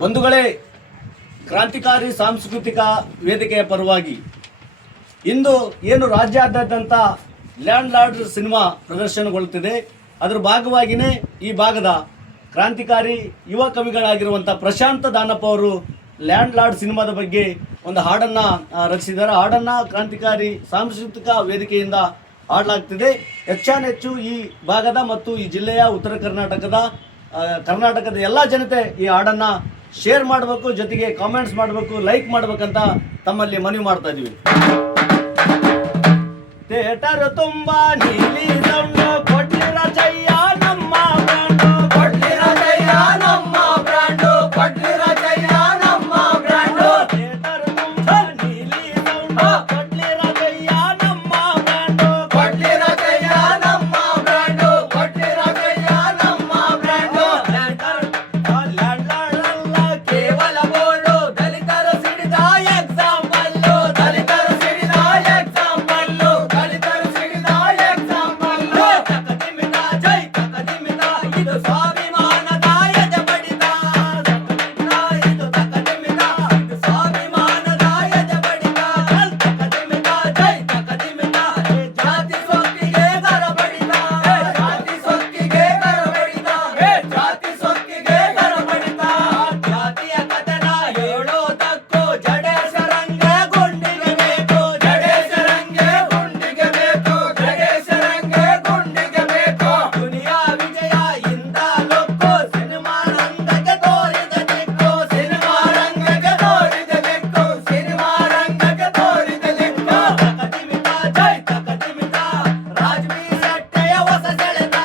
ಬಂಧುಗಳೇ, ಕ್ರಾಂತಿಕಾರಿ ಸಾಂಸ್ಕೃತಿಕ ವೇದಿಕೆಯ ಪರವಾಗಿ ಇಂದು ಏನು ರಾಜ್ಯಾದ್ಯಂತ ಲ್ಯಾಂಡ್ ಲಾರ್ಡ್ ಸಿನಿಮಾ ಪ್ರದರ್ಶನಗೊಳ್ಳುತ್ತಿದೆ, ಅದರ ಭಾಗವಾಗಿಯೇ ಈ ಭಾಗದ ಕ್ರಾಂತಿಕಾರಿ ಯುವ ಕವಿಗಳಾಗಿರುವಂಥ ಪ್ರಶಾಂತ ದಾನಪ್ಪ ಅವರು ಲ್ಯಾಂಡ್ ಲಾರ್ಡ್ ಸಿನಿಮಾದ ಬಗ್ಗೆ ಒಂದು ಹಾಡನ್ನು ರಚಿಸಿದ್ದಾರೆ. ಹಾಡನ್ನು ಕ್ರಾಂತಿಕಾರಿ ಸಾಂಸ್ಕೃತಿಕ ವೇದಿಕೆಯಿಂದ ಹಾಡಲಾಗ್ತಿದೆ. ಹೆಚ್ಚಾನೆಚ್ಚು ಈ ಭಾಗದ ಮತ್ತು ಈ ಜಿಲ್ಲೆಯ ಉತ್ತರ ಕರ್ನಾಟಕದ ಎಲ್ಲ ಜನತೆ ಈ ಹಾಡನ್ನು ಶೇರ್ ಮಾಡಬೇಕು, ಜೊತೆಗೆ ಕಾಮೆಂಟ್ಸ್ ಮಾಡಬೇಕು, ಲೈಕ್ ಮಾಡಬೇಕಂತ ತಮ್ಮಲ್ಲಿ ಮನವಿ ಮಾಡ್ತಾ ಇದ್ದೀವಿ. ಥಿಯೇಟರ್ ತುಂಬ ನೀಲಿ ಸೌಂಡು ಕೊಡ್ಲಿರ ಜಯ್ಯ ನಮ್ಮ ಬ್ರ್ಯಾಂಡು, ಕೊಡ್ಲಿರ ಜಯ್ಯ ನಮ್ಮ ಬ್ರ್ಯಾಂಡು, ಕೊಡ್ಲಿರ ಜಯ್ಯ ನಮ್ಮ ಬ್ರ್ಯಾಂಡು. ಥಿಯೇಟರ್ ತುಂಬ ನೀಲಿ ಸೌಂಡು ಕೊಡ್ಲಿರ ಜಯ್ಯ ನಮ್ಮ ಬ್ರ್ಯಾಂಡು, ಕೊಡ್ಲಿರ ಜಯ್ಯ ನಮ್ಮ ಬ್ರ್ಯಾಂಡು, ಕೊಡ್ಲಿರ ಜಯ್ಯ ನಮ್ಮ ಬ್ರ್ಯಾಂಡು. ಲ್ಯಾಂಡ್ ಅಲ್ಲ ಕೇವಲ ಬೋರ್ಡು, ದಲಿತರು ಸಿಡಿದ ಎಕ್ಸಾಂಪಲ್ಲು, ದಲಿತರು ಸಿಡಿದ ಎಕ್ಸಾಂಪಲ್ಲು, ದಲಿತರು ಸಿಡಿದ ಎಕ್ಸಾಂಪಲ್ಲು. ತಕದಿಮಿತ ಜೈ ತಕದಿಮಿತ, ಇದು ಸ್ವಾಭಿಮಾನದ ಎದೆ ಬಡಿತ. ಇದು ತಕದಿಮಿತ, ಇದು ಸ್ವಾಭಿಮಾನದ ಎದೆ ಬಡಿತ. ತಕದಿಮಿತ ಜೈ ತಕದಿಮಿತ, ಜಾತಿ ಸೊಕ್ಕಿಗೆ ಕರ ಬಡಿತ, ಜಾತಿ ಸೊಕ್ಕಿಗೆ ಕರ ಬಡಿತ, ಜಾತಿ ಸೊಕ್ಕಿಗೆ ಕರ ಬಡಿತ. ಜಾತಿಯ ಕಥನ ಹೇಳೋದಕ್ಕೂ ಜಡೇಶರಂಗೆ ಗುಂಡಿಗೆ ಬೇಕು, ಜಡೇಶರಂಗೆ ಗುಂಡಿಗೆ ಬೇಕು, ಜಡೇಶರಂಗೆ ಗುಂಡಿಗೆ ಬೇಕು. ದುನಿಯಾ ವಿಜಯ ಇಂದ ಲೊಕ್ಕು, ಸಿನಿಮಾ ರಂಗಕ್ಕೆ ತೋರಿದ ದಿಕ್ಕು, ಸಿನಿಮಾ ರಂಗಕ್ಕೆ ತೋರಿದ ದಿಕ್ಕು, ಸಿನಿಮಾ ರಂಗಕ್ಕೆ ತೋರಿದ ದಿಕ್ಕು. ತಕದಿಮಿತ ಜೈ ತಕದಿಮಿತ, ರಾಜ್ಬಿ ಸಟ್ಟೆಯ ಹೊಸ ಸೆಳೆತ,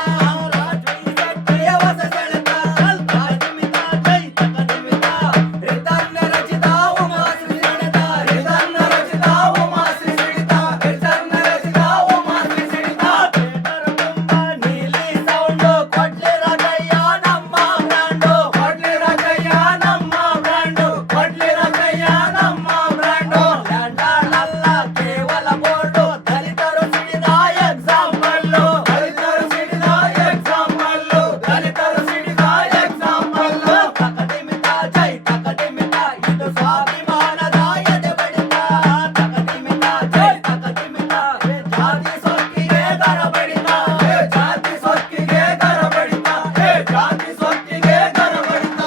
ರಾಜ್ಬಿ ಸಟ್ಟೆಯ ಹೊಸ ಸೆಳೆತ. ತಕದಿಮಿತ ಜೈ ತಕದಿಮಿತ, ರಿತನ್ನ ರಚಿತ ಉಮಾಶ್ರೀ ಸಿಡಿತ, ರಿತನ್ನ ರಚಿತ ಉಮಾಶ್ರೀ ಸಿಡಿತ, ರಿತನ್ನ ರಚಿತ ಉಮಾಶ್ರೀ ಸಿಡಿತ. ಥಿಯೇಟರ್ ತುಂಬ ನೀಲಿ ಸೌಂಡು ಕೊಡ್ಲಿರ ಜಯ್ಯ ನಮ್ಮ ಬ್ರ್ಯಾಂಡು, ಕೊಡ್ಲಿರ ಜಯ್ಯ ನಮ್ಮ ಬ್ರ್ಯಾಂಡು, ಕೊಡ್ಲಿರ ಜಯ್ಯ ನಮ್ಮ ಬ್ರ್ಯಾಂಡು. ಲ್ಯಾಂಡ್ ಅಲ್ಲ ಕೇವಲ ಬೋರ್ಡು, ದಲಿತರು ಸಿಡಿದ ಎಕ್ಸಾಂಪಲ್ಲು, ದಲಿತರು ಸಿಡಿದ ಎಕ್ಸಾಂಪಲ್ಲು, ದಲಿತರು ಸಿಡಿದ ಎಕ್ಸಾಂಪಲ್ಲು. ತಕದಿಮಿತ ಜೈ ತಕದಿಮಿತ, ಇದು ಸ್ವಾಭಿಮಾನದ ಎದೆ ಬಡಿತ. ತಕದಿಮಿತ ಜೈ ತಕದಿಮಿತ, ಜಾತಿ ಸೊಕ್ಕಿಗೆ ಕರ ಬಡಿತ, ಜಾತಿ ಸೊಕ್ಕಿಗೆ ಕರ ಬಡಿತ, ಜಾತಿ ಸೊಕ್ಕಿಗೆ ಕರ ಬಡಿತ.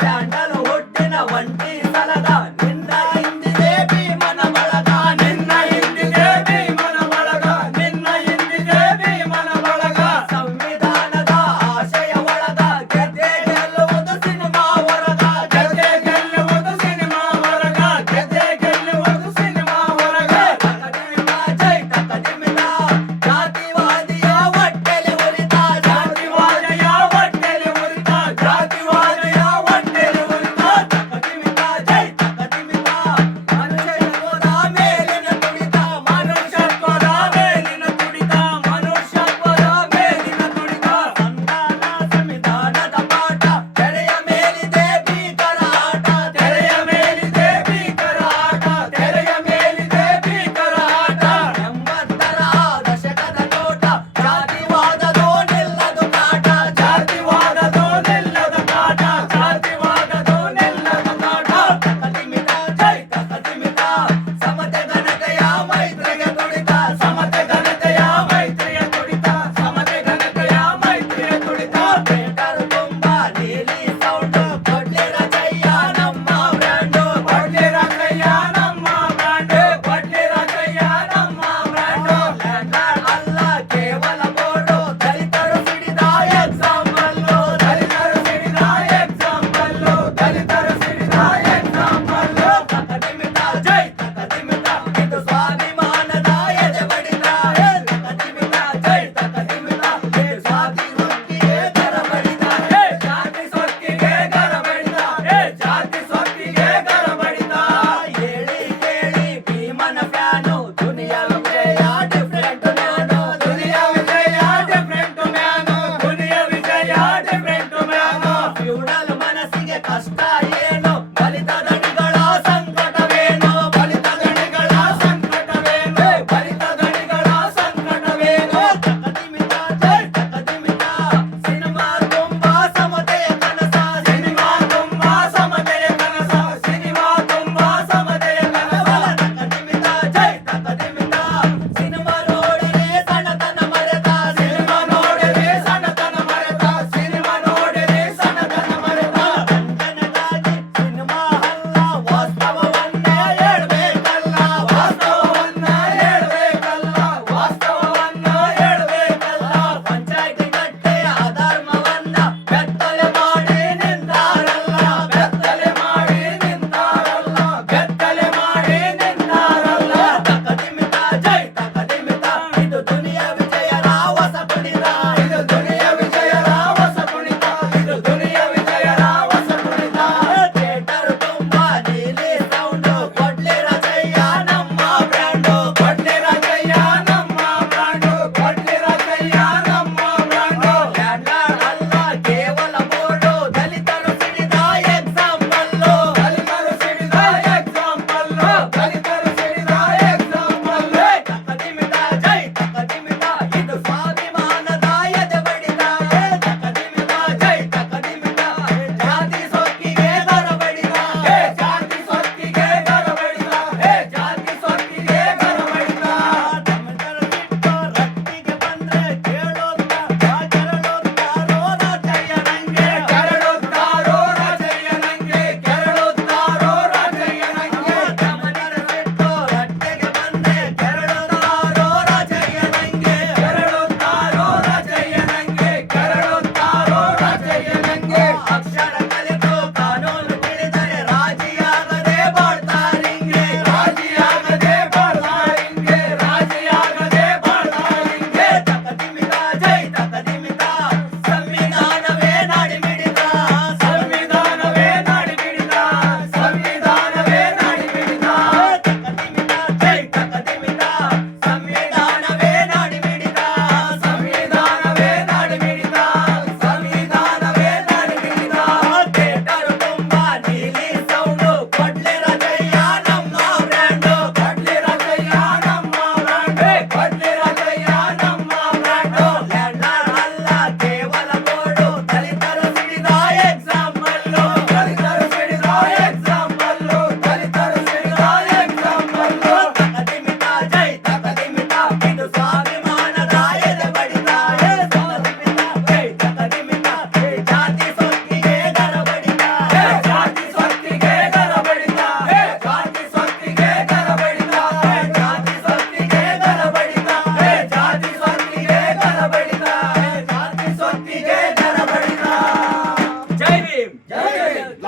ಸ್ಯಾಂಡಲ್ ಹುಟ್ಟಿನ ಒಂಟಿ ಸಲಗ, ನಿನ್ನ ಹಿಂದಿದೆ ಭೀಮನ ಬಳಗ, ನಿನ್ನ ಹಿಂದಿದೆ ಭೀಮನ ಬಳಗ, ನಿನ್ನ ಹಿಂದಿದೆ ಭೀಮನ ಬಳಗ. ಸಂವಿಧಾನದ ಆಶಯ ಒಳಗ, ಗೆದ್ದೆ ಗೆಲ್ಲುವುದು ಸಿನಿಮಾ ಹೊರಗ, ಗೆದ್ದೆ ಗೆಲ್ಲುವುದು ಸಿನಿಮಾ ಹೊರಗ, ಗೆದ್ದೆ ಗೆಲ್ಲುವುದು ಸಿನಿಮಾ ಹೊರಗ. ತಕದಿಮಿತ ಜೈ ತಕದಿಮಿತ, ಜಾತಿವಾದಿಯ ಹೊಟ್ಟೆಲಿ ಉರಿತ, ಜಾತಿವಾದಿಯ ಹೊಟ್ಟೆಲಿ ಉರಿತ, ಜಾತಿವಾದಿಯ ಹೊಟ್ಟೆಲಿ ಉರಿತ. ತಕದಿಮಿತ ಜೈ ತಕದಿಮಿತ, ಮನುಷ್ಯತ್ವದ ಮೇಲಿನ ತುಡಿತ, ಮನುಷ್ಯತ್ವದ ಮೇಲಿನ ತುಡಿತ, ಮನುಷ್ಯತ್ವದ ಮೇಲಿನ ತುಡಿತ. ಸಂಧಾನ ಸಂವಿಧಾನದ ಪಾಠ, ತೆರೆಯ ಮೇಲಿದೆ ಭೀಕರ ಆಟ, ತೆರೆಯ ಮೇಲಿದೆ ಭೀಕರ ಆಟ, ತೆರೆಯ ಮೇಲಿದೆ ಭೀಕರ ಆಟ. 80ರ ದಶಕದ ನೋಟ, ಜಾತಿವಾದದೋ ನಿಲ್ಲದು ಕಾಟ, ಜಾತಿವಾದದೋ ನಿಲ್ಲದು ಕಾಟ, ಜಾತಿವಾದದೋ ನಿಲ್ಲದು ಕಾಟ. ತಕದಿಮಿತ ಜೈ ತಕದಿಮಿತ, ಸಮತೆ ಘನತೆಯ ಮೈತ್ರಿಗೆ ತುಡಿತ, ಸಮತೆ ಘನತೆಯ ಮೈತ್ರಿಗೆ ತುಡಿತ, ಸಮತೆ ಘನತೆಯ ಮೈತ್ರಿಗೆ ತುಡಿತ. ಥಿಯೇಟರ್ ತುಂಬ ನೀಲಿ ಸೌಂಡು ಕೊಡ್ಲಿರ ಜಯ್ಯ ನಮ್ಮ ಬ್ರ್ಯಾಂಡು, ಕೊಡ್ಲಿರ ಜಯ್ಯ ನಮ್ಮ ಬ್ರ್ಯಾಂಡು, ಕೊಡ್ಲಿರ ಜಯ್ಯ ನಮ್ಮ ಬ್ರ್ಯಾಂಡು. ಲ್ಯಾಂಡ್ ಅಲ್ಲ ಕೇವಲ ಬೋರ್ಡು, ದಲಿತರು ಸಿಡಿದ ಎಕ್ಸಾಂಪಲ್ಲು, ದಲಿತರು ಸಿಡಿದ ಎಕ್ಸಾಂಪಲ್ಲು, ದಲಿತರು ಸಿಡಿದ ಎಕ್ಸಾಂಪಲ್ಲು. ತಕದಿಮಿತ ಜೈ ತಕದಿಮಿತ, ಇದು ಸ್ವಾಭಿಮಾನದ ಎದೆ ಬಡಿತ. ತಕದಿಮಿತ ಜೈ ತಕದಿಮಿತ, ಇದು ಜಾತಿ ಸೊಕ್ಕಿಗೆ ಕರ ಬಡಿತ, ಜಾತಿ ಸೊಕ್ಕಿಗೆ ಕರ ಬಡಿತ, ಜಾತಿ ಸೊಕ್ಕಿಗೆ ಕರ ಬಡಿತ. ಹೇಳಿ ಕೇಳಿ ಭೀಮನ ಫ್ಯಾನು, ದುನಿಯಾ ವಿಜಯ ಡಿಫ್ರೆಂಟ್ ಮ್ಯಾನು, ದುನಿಯಾ ವಿಜಯ ಡಿಫ್ರೆಂಟ್ ಮ್ಯಾನು, ದುನಿಯಾ ವಿಜಯ ಡಿಫ್ರೆಂಟ್ ಮ್ಯಾನು. ಫ್ಯೂಡಲ್ ಮನಸ್ಸಿಗೆ ಕಷ್ಟ ಏನು, ಬಲಿತ ದಣಿಗಳ ಸಂಕಟವೇನು, ಬಲಿತ ದಣಿಗಳ ಸಂಕಟವೇನು, ಬಲಿತ ದಣಿಗಳ ಸಂಕಟವೇನು. ತಕದಿಮಿತ ಜೈ ತಕದಿಮಿತ, ಸಿನಿಮಾ ತುಂಬ ಸಮತೆಯ ಕನಸ, ಸಿನಿಮಾ ತುಂಬ ಸಮತೆಯ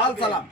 ಲಾಲ್ ಸಲಾಂ.